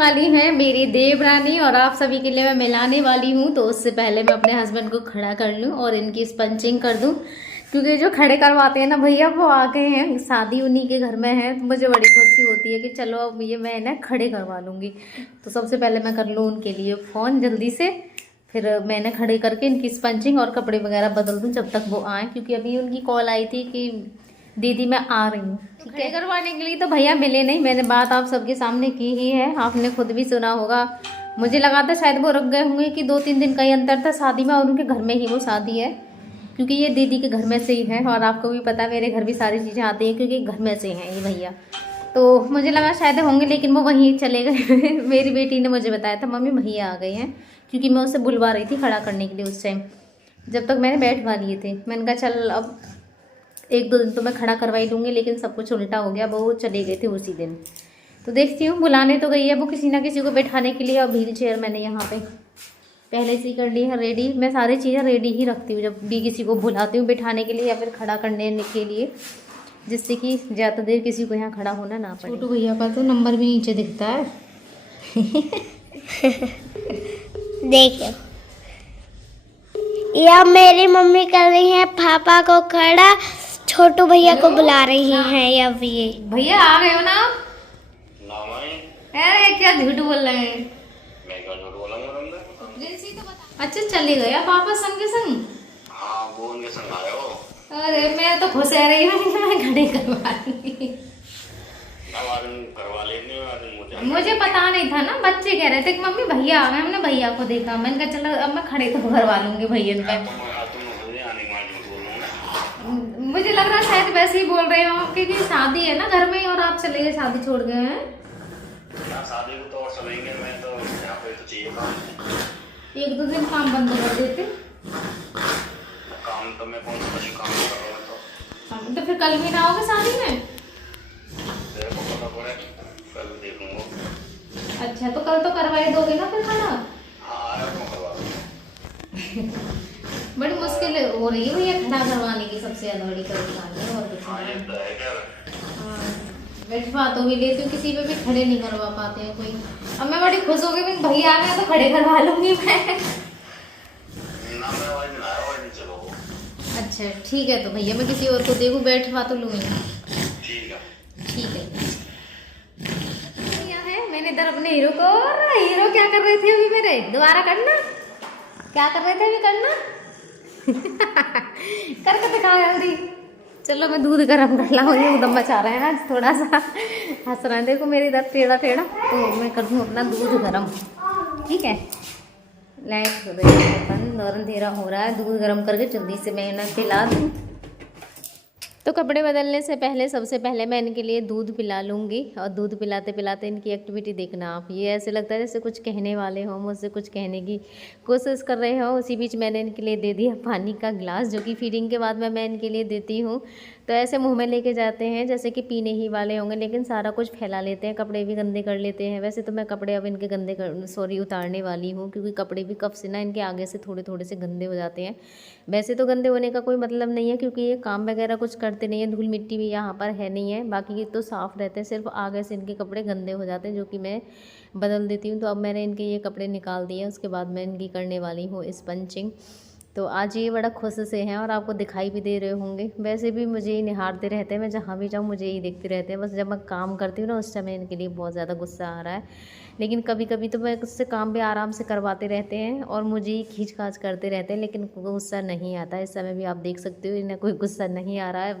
वाली है मेरी देवरानी और आप सभी के लिए मैं मिलाने वाली हूँ। तो उससे पहले मैं अपने हस्बैंड को खड़ा कर लूँ और इनकी स्पंचिंग कर दूँ, क्योंकि जो खड़े करवाते हैं ना भैया वो आ गए हैं, शादी उन्हीं के घर में है। तो मुझे बड़ी खुशी होती है कि चलो अब ये मैं ना खड़े करवा लूँगी। तो सबसे पहले मैं कर लूँ उनके लिए फ़ोन जल्दी से, फिर मैंने खड़े करके इनकी स्पंचिंग और कपड़े वगैरह बदल दूँ जब तक वो आए, क्योंकि अभी उनकी कॉल आई थी कि दीदी मैं आ रही हूँ। खड़े करवाने के लिए तो भैया मिले नहीं, मैंने बात आप सबके सामने की ही है, आपने खुद भी सुना होगा। मुझे लगा था शायद वो रुक गए होंगे कि 2-3 दिन का ही अंतर था शादी में, और उनके घर में ही वो शादी है, क्योंकि ये दीदी के घर में से ही है। और आपको भी पता है मेरे घर भी सारी चीज़ें आती हैं क्योंकि घर में से हैं ये भैया। तो मुझे लगा शायद होंगे, लेकिन वो वहीं चले गए। मेरी बेटी ने मुझे बताया था मम्मी भैया आ गए हैं, क्योंकि मैं उसे बुलवा रही थी खड़ा करने के लिए उस टाइम, जब तक मैंने बैठवा लिए थे। मैंने कहा चल अब 1-2 दिन तो मैं खड़ा करवा ही लूँगी, लेकिन सब कुछ उल्टा हो गया, वो चले गए थे उसी दिन। तो देखती हूँ, बुलाने तो गई है वो किसी ना किसी को बैठाने के लिए। और व्हील चेयर मैंने यहाँ पे पहले से ही कर ली है रेडी। मैं सारी चीज़ें रेडी ही रखती हूँ जब भी किसी को बुलाती हूँ बैठाने के लिए या फिर खड़ा करने के लिए, जिससे कि ज़्यादा देर किसी को यहाँ खड़ा होना ना पड़े। छोटू भैया का तो नंबर भी नीचे दिखता है। देखो या मेरी मम्मी कर रही है पापा को खड़ा, छोटू भैया को बुला रही हैं। अब ये भैया आ गए हो ना? अरे क्या झूठ बोल रहे हैं? मैं क्या झूठ बोला हूँ तुमने? अच्छा चले गया पापा संग के संग? हाँ वो उनके संग आए हो। अरे मैं तो खुश रह रही हूँ, मैं खड़े करवा लूंगी। करवा लेने मुझे पता नहीं था ना, बच्चे कह रहे थे कि मम्मी भैया आ गए, हमने भैया को देखा, मैंने कहा चलो अब मैं खड़े तो करवा लूंगी भैया पे। मुझे लग रहा शायद वैसे ही बोल रहे हो क्योंकि शादी है ना घर में और आप चले गए, शादी छोड़ गए हैं। शादी को तो और चलेंगे, मैं तो यहाँ पे तो चाहिए काम। 1-2 दिन काम बंद कर देते। काम तो मैं कौन सा कुछ काम कर रहा हूँ तो फिर कल भी ना आओगे शादी में? तेरे को पता पड़े कल देख लूँगा। अच्छा तो कल तो करवाई दोगे ना फिर खाना? हाँ आया तो करवा दूँगा। बड़ी मुश्किल हो रही है भैया खड़ा करवाने की, सबसे ज़्यादा बड़ी परेशानी है और कुछ हाँ ये नहीं। तो है क्या? हाँ बैठवा तो भी लेती हूँ, किसी पे भी खड़े नहीं करवा पाते हैं कोई। अब मैं बड़ी खुश हो गई, मैं भैया आ गए तो खड़े करवा लूंगी मैं। ना मैं वाली ना आया वाली चलो। अच्छा ठीक है, तो भैया मैं किसी और को देखूँ बैठवा तो लूँगी। ठीक है। ठीक है क्या है, मैंने इधर अपने हीरो को, हीरो क्या कर रहे थे अभी मेरे, दोबारा करना, क्या कर रहे थे अभी करना। करके दिखाओ जल्दी। चलो मैं दूध गर्म कर लाऊँ, ये उदम मचा रहे हैं ना, थोड़ा सा हंस रहे हैं। देखो मेरी इधर टेढ़ा टेढ़ा, तो मैं कर दूँ अपना दूध गर्म। ठीक है लाइट हो रही है बंद और अंधेरा हो रहा है, दूध गर्म करके जल्दी से मैं इन्हें पिला दूँ। तो कपड़े बदलने से पहले सबसे पहले मैं इनके लिए दूध पिला लूँगी। और दूध पिलाते पिलाते इनकी एक्टिविटी देखना आप, ये ऐसे लगता है जैसे कुछ कहने वाले हो, मुझसे कुछ कहने की कोशिश कर रहे हो। उसी बीच मैंने इनके लिए दे दिया पानी का ग्लास, जो कि फीडिंग के बाद मैं इनके लिए देती हूँ। तो ऐसे मुंह में लेके जाते हैं जैसे कि पीने ही वाले होंगे, लेकिन सारा कुछ फैला लेते हैं, कपड़े भी गंदे कर लेते हैं। वैसे तो मैं कपड़े अब इनके उतारने वाली हूँ, क्योंकि कपड़े भी कब से ना इनके आगे से थोड़े थोड़े से गंदे हो जाते हैं। वैसे तो गंदे होने का कोई मतलब नहीं है, क्योंकि ये काम वगैरह कुछ करते नहीं है, धूल मिट्टी भी यहाँ पर है नहीं है, बाकी ये तो साफ़ रहते हैं, सिर्फ आगे से इनके कपड़े गंदे हो जाते हैं, जो कि मैं बदल देती हूँ। तो अब मैंने इनके ये कपड़े निकाल दिए, उसके बाद मैं इनकी करने वाली हूँ स्पंचिंग। तो आज ये बड़ा खुश से हैं और आपको दिखाई भी दे रहे होंगे। वैसे भी मुझे ही निहारते रहते हैं, मैं जहाँ भी जाऊँ मुझे ही देखते रहते हैं। बस जब मैं काम करती हूँ ना उस समय इनके लिए बहुत ज़्यादा गुस्सा आ रहा है, लेकिन कभी कभी तो मैं उससे काम भी आराम से करवाते रहते हैं और मुझे ही खींच खाच करते रहते हैं, लेकिन गुस्सा नहीं आता। इस समय भी आप देख सकते हो इन्हें कोई गुस्सा नहीं आ रहा है,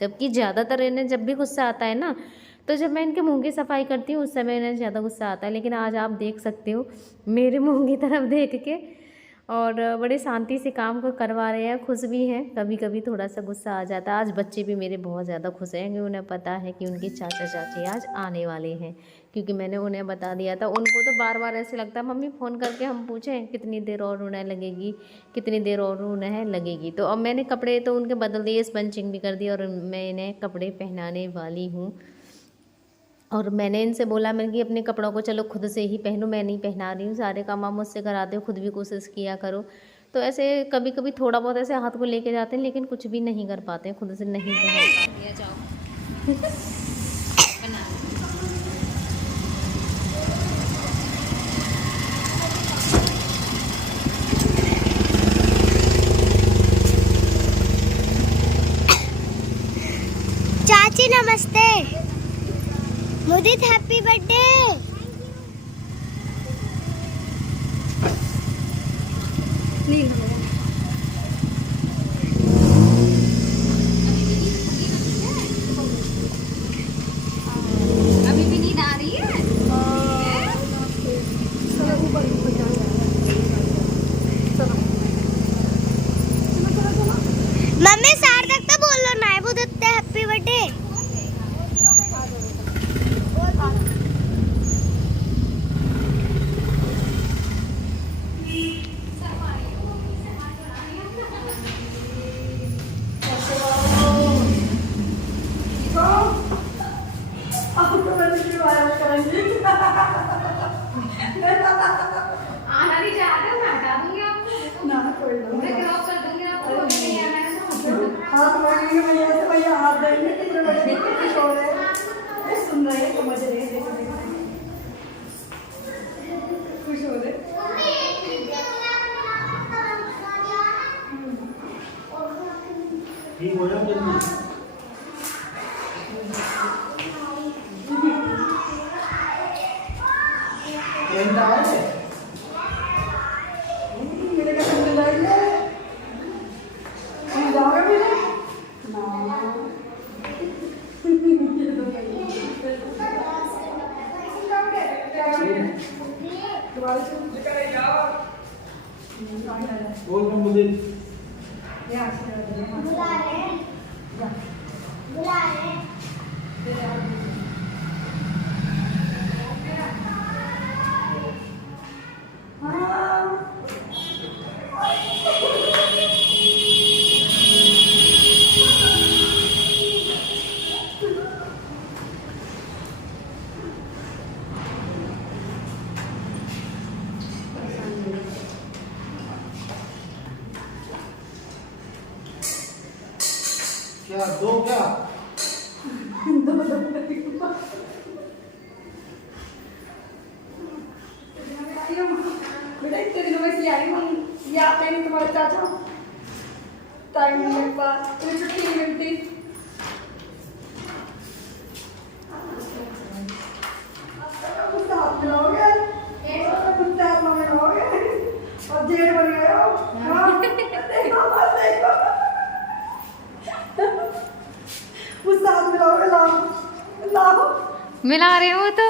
जबकि ज़्यादातर इन्हें जब भी गुस्सा आता है ना, तो जब मैं इनके मुंह की सफाई करती हूँ उस समय इन्हें ज़्यादा गुस्सा आता है। लेकिन आज आप देख सकते हो मेरे मुंह की तरफ देख के, और बड़े शांति से काम को करवा रहे हैं, खुश भी हैं। कभी कभी थोड़ा सा गुस्सा आ जाता है। आज बच्चे भी मेरे बहुत ज़्यादा खुश हैं, क्योंकि उन्हें पता है कि उनके चाचा चाची आज आने वाले हैं, क्योंकि मैंने उन्हें बता दिया था। उनको तो बार बार ऐसे लगता है मम्मी फ़ोन करके हम पूछें कितनी देर और उन्हें लगेगी, कितनी देर और उन्हें लगेगी। तो अब मैंने कपड़े तो उनके बदल दिए, स्पंचिंग भी कर दी, और मैं इन्हें कपड़े पहनाने वाली हूँ। और मैंने इनसे बोला, मैंने कि अपने कपड़ों को चलो खुद से ही पहनो, मैं नहीं पहना रही हूँ, सारे काम आप मुझसे कराते हो, खुद भी कोशिश किया करो। तो ऐसे कभी कभी थोड़ा बहुत ऐसे हाथ को लेके जाते हैं, लेकिन कुछ भी नहीं कर पाते हैं, खुद से नहीं पहन पाते। जाओ बना नमस्ते। मुदित हैप्पी बर्थडे। अभी भी नींद आ रही है। मम्मी सार्थक तो बोल लो ना, मुदित हैप्पी बर्थडे। आना नहीं चाहते मैं हटा दूंगी आपको। ना कोई मैं ड्रॉप कर दूंगी आपको। नहीं आना है तो हाथ मांगेंगे भैया से, भैया हाथ देंगे, कितने बड़े खुश हो रहे हैं, ये सुन रहे हैं, समझ रहे हैं, देखो देखो खुश हो रहे हैं। ठीक हो जाओ जल्दी। पेंट आए मेरे का संग लाइए हम जाओगे मेरे ना ये तो तुम्हारे से मुझे करे यार बोल कौन मुझे ये आशीर्वाद दे बुला रहे हैं, बुला रहे हैं। क्या दो क्या बेटा इतने दिनों में सी आई हूँ, ये आते नहीं तुम्हारे चाचा, टाइम नहीं मिल पा, तुम्हें छुट्टी नहीं मिलती। मुझसे हाथ मिलाओगे, मुझसे हाथ मिलाओगे, और जेल बन गए हो। हाँ, देखो बस देखो, मुझसे हाथ मिलाओगे, लाओ लाओ। मिला रहे हो तो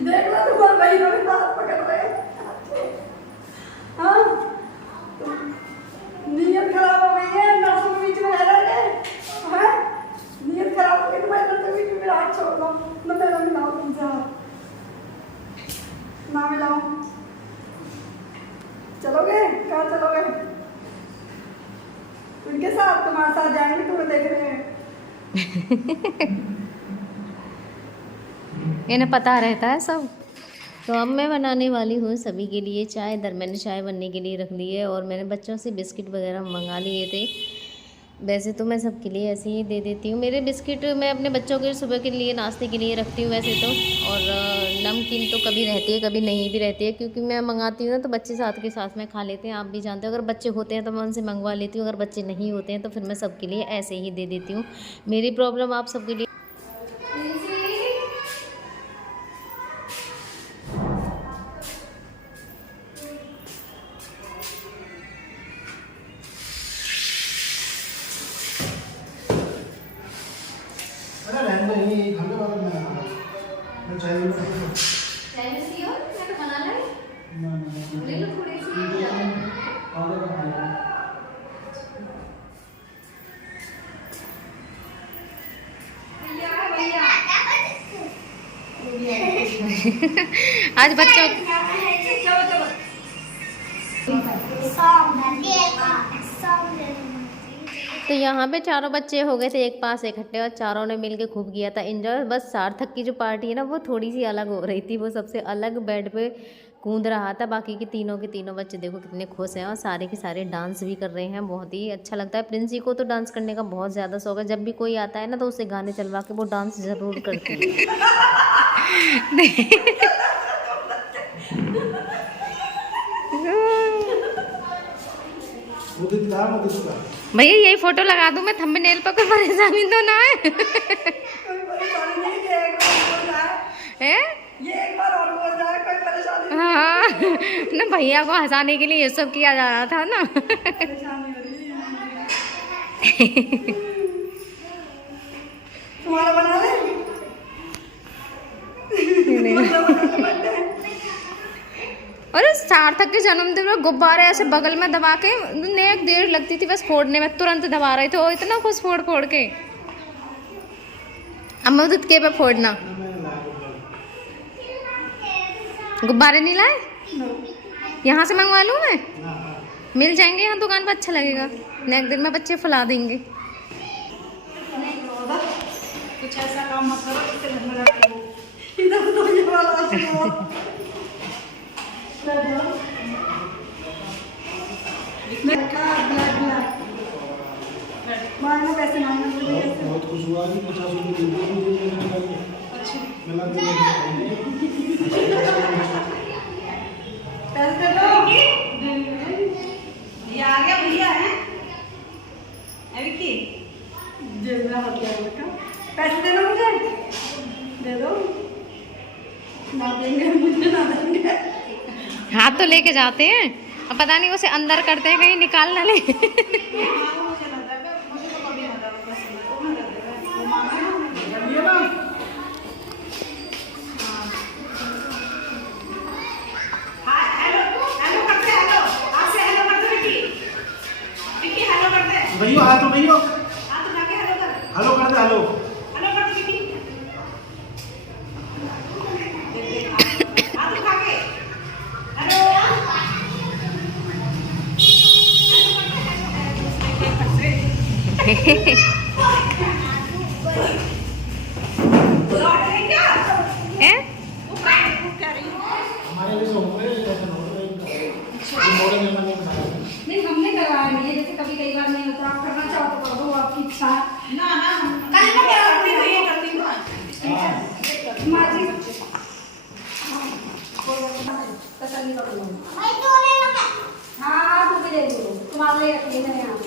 देख लो तुम्हारे भाई लोग हाथ पकड़ रहे हैं। हाँ नीयत खराब हो गई है, नर्सों के बीच में रह रहे हैं। नीयत खराब हो गई, तुम्हारे नर्सों के बीच में मेरा हाथ छोड़ दो, न मेरा मिलाओ तुमसे हाथ, ना मिलाओ। चलोगे कहाँ चलोगे? उनके साथ, तुम्हारे साथ जाएंगे, तुम्हें देख रहे हैं। इन्हें पता रहता है सब। तो अब मैं बनाने वाली हूँ सभी के लिए चाय। इधर मैंने चाय बनने के लिए रख ली है और मैंने बच्चों से बिस्किट वगैरह मंगा लिए थे। वैसे तो मैं सबके लिए ऐसे ही दे देती हूँ। मेरे बिस्किट मैं अपने बच्चों के सुबह के लिए नाश्ते के लिए रखती हूँ वैसे तो, और नमकीन तो कभी रहती है कभी नहीं भी रहती है, क्योंकि मैं मंगाती हूँ ना तो बच्चे साथ के साथ में खा लेते हैं। आप भी जानते हो, अगर बच्चे होते हैं तो मैं उनसे मंगवा लेती हूँ, अगर बच्चे नहीं होते हैं तो फिर मैं सबके लिए ऐसे ही दे देती हूँ। मेरी प्रॉब्लम आप सबके लिए अरे रहने दो, ये घर के बगल में है। मैं चाय ले लूँ। ना ऑर्डर कर दिया। आज बच्चों तो यहाँ पे चारों बच्चे हो गए थे एक पास इकट्ठे और चारों ने मिलके खूब किया था एंजॉय। बस सार्थक की जो पार्टी है ना वो थोड़ी सी अलग हो रही थी, वो सबसे अलग बेड पे कूद रहा था। बाकी के तीनों बच्चे देखो कितने खुश हैं और सारे के सारे डांस भी कर रहे हैं, बहुत ही अच्छा लगता है। प्रिंसी को तो डांस करने का बहुत ज़्यादा शौक है, जब भी कोई आता है ना तो उसे गाने चलवा के वो डांस ज़रूर करती है। वो मुद्दे दिला भैया यही फोटो लगा दूं मैं थंबनेल पर, कोई परेशानी तो ना है? कोई परेशानी नहीं है, एक बार हो जाए, हैं? ये एक बार और हो जाए, कोई परेशानी नहीं। हाँ ना, भैया को हंसाने के लिए ये सब किया जा रहा था ना। परेशानी हो रही है। तुम्हारा बना ले। अरे सार्थक के जन्मदिन में गुब्बारे ऐसे बगल में दबा के नेक देर लगती थी बस फोड़ने में, तुरंत दबा रहे थे वो इतना खुश फोड़ फोड़ के। अब मैं दूध के पे फोड़ना गुब्बारे नहीं लाए, यहाँ से मंगवा लूँ मैं? मिल जाएंगे यहाँ दुकान पर, अच्छा लगेगा। नेक दिन में बच्चे फुला देंगे। कुछ ऐसा काम मत करो जिससे घर में रखो। इधर तो ये वाला सुनो। मांगना पैसे मांगना बहुत खुश हुआ कि 50 रुपये दे दो मुझे। अच्छी मिला दे पैसे दो। ये आ गया भैया है अभी की जेब में हाथ लगा रखा। पैसे दे दो मुझे, दे दो। ना देंगे मुझे, ना देंगे। हाथ तो लेके जाते हैं, अब पता नहीं उसे अंदर करते हैं कहीं निकाल ना ले। भैया हाथ तो भैया हेलो कर दे, हेलो हैं? हमारे लिए हो गए मोड़े में नहीं बताया। नहीं हमने करवाया नहीं है, जैसे कभी कई बार नहीं होता, आप करना चाहो तो कर दो, आपकी इच्छा है। ना ना कल मैं क्या करती हूँ, ये करती हूँ माँ जी। तसल्ली कर लो। हाँ तू भी ले लो, तुम्हारे लिए रखी है मैंने यहाँ पे।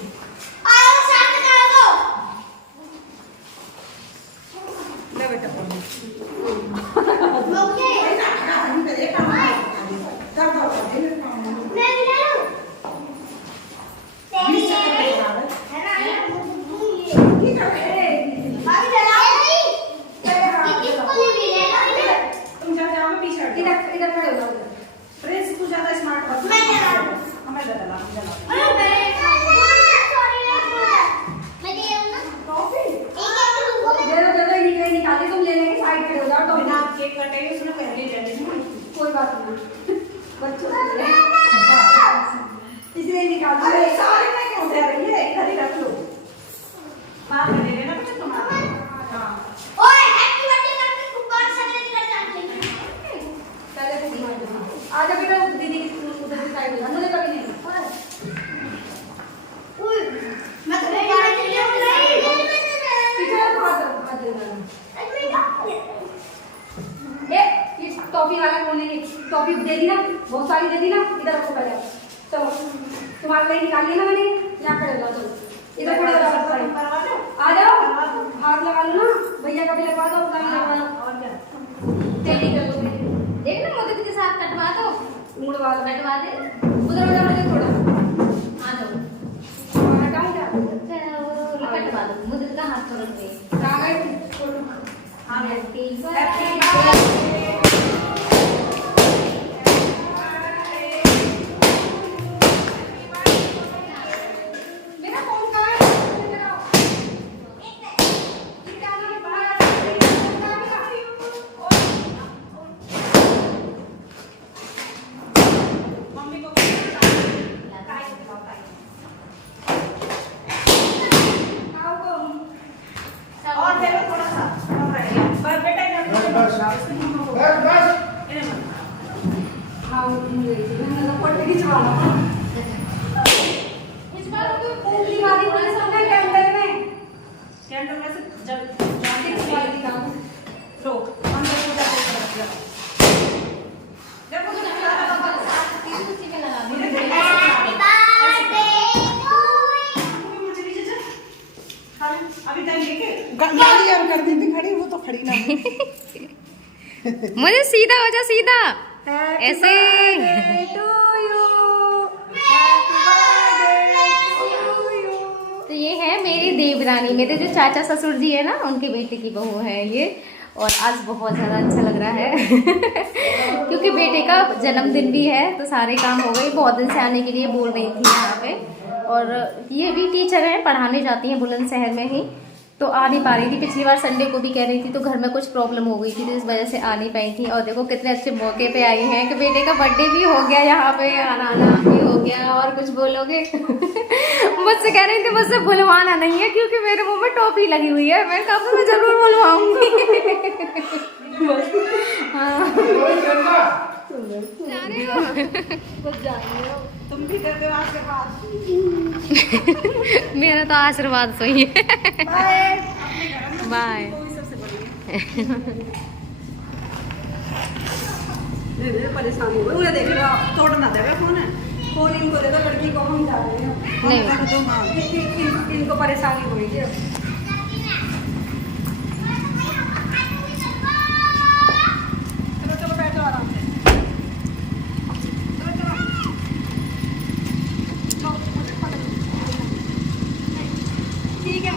ले बेटा इधर खड़े हो जाओ। प्रिंस तू ज्यादा स्मार्ट बन, हमें दे देना। निकाली तुम ले लेंगे, साइड पे हो जाओ। तो बिना केक कटे उसमें पहले ले लेंगे, कोई बात नहीं। बच्चों इसलिए निकाल दो। अरे सारे में क्यों दे रही है, इधर ही रख लो। बाहर ले लेना बेटा तुम्हारा। हां ओए हैप्पी बर्थडे करके गुब्बारा सगले निकल जाते हैं। पहले तो घुमा दो। आजा बेटा दीदी उधर की साइड हो जा, मुझे कभी नहीं। ओए मैं तो गुब्बारा ले लिया पीछे हाथ दे दे। ये टॉफी वाला कौन है? ये टॉफी दे दी ना, बहुत सारी दे दी ना, इधर रखो पहले। तो तुम्हारे लिए निकालिए ना मैंने, यहाँ खड़े हो जाओ। चलो इधर खड़े हो जाओ, आ जाओ, हाथ लगा लो ना, भैया का भी लगवा दो, उनका भी लगवा लो। और क्या तेरी कर लो, देख ना मोदी के साथ कटवा दो, मुड़वा दो, कटवा दे। उधर हो जाओ, मुझे थोड़ा आ जाओ, हटाऊं क्या? कटवा दो, मुझे का हाथ छोड़ दे। कहाँ गए? हाँ हैप्पी मेरा फोन कहाँ है? मम्मी को और दे लो थोड़ा सा, बस बेटा इधर बस बस हाँ मुझे तो फोटो खिंचवाना पूरी वाली पूरी सब में कैंडल में से जब जाके वाली दिखाओ लो अंदर को जाके रख दो। जब मुझे लगा था बस 30 में लगा दी। गाड़ी और कर दी थी खड़ी, वो तो खड़ी ना। मुझे सीधा हो जा, सीधा ऐसे। तो ये है मेरी देवरानी, मेरे जो चाचा ससुर जी है ना, उनके बेटे की बहू है ये। और आज बहुत ज़्यादा अच्छा लग रहा है क्योंकि बेटे का जन्मदिन भी है, तो सारे काम हो गए। बहुत दिन से आने के लिए बोल रही थी यहाँ पे। और ये भी टीचर हैं, पढ़ाने जाती हैं बुलंदशहर में ही, तो आ नहीं पा रही थी। पिछली बार संडे को भी कह रही थी, तो घर में कुछ प्रॉब्लम हो गई थी, तो इस वजह से आ नहीं पाई थी। और देखो कितने अच्छे मौके पे आई हैं कि बेटे का बर्थडे भी हो गया, यहाँ पे आना भी हो गया। और कुछ बोलोगे? मुझसे कह रही थी मुझसे बुलवाना नहीं है क्योंकि मेरे मुंह में टोपी लगी हुई है। मैं कहा मैं जरूर बुलवाऊंगी। हाँ। तुम भी दे दो आशीर्वाद। मेरा तो आशीर्वाद सही है। बाय। परेशानी हो गई, देख लो तोड़ ना देगा फोन इनको दे दो, लड़की को हम जा रहे हैं। नहीं इनको परेशानी हो रही है। चलो चलो बैठो आराम से। ठीक है।